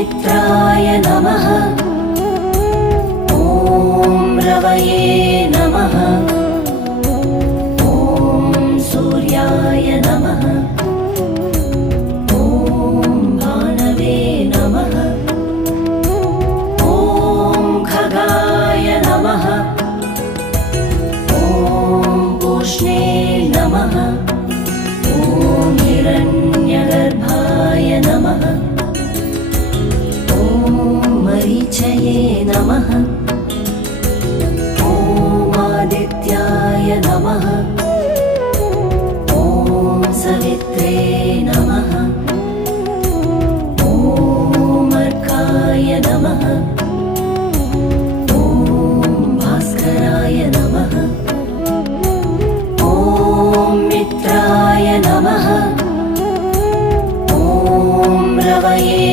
मित्राय नमः। ॐ रवये नमः। ॐ सूर्याय नमः। ॐ भानवे नमः। ॐ खगाय नमः। ॐ पूष्णे नमः। ॐ हिरण्यगर्भाय नमः। मरीचये नमः। ॐ आदित्याय नमः। ॐ सवित्रे नमः। ॐ अर्काय नमः। ॐ भास्कराय नमः। ॐ मित्राय नमः। ॐ रवये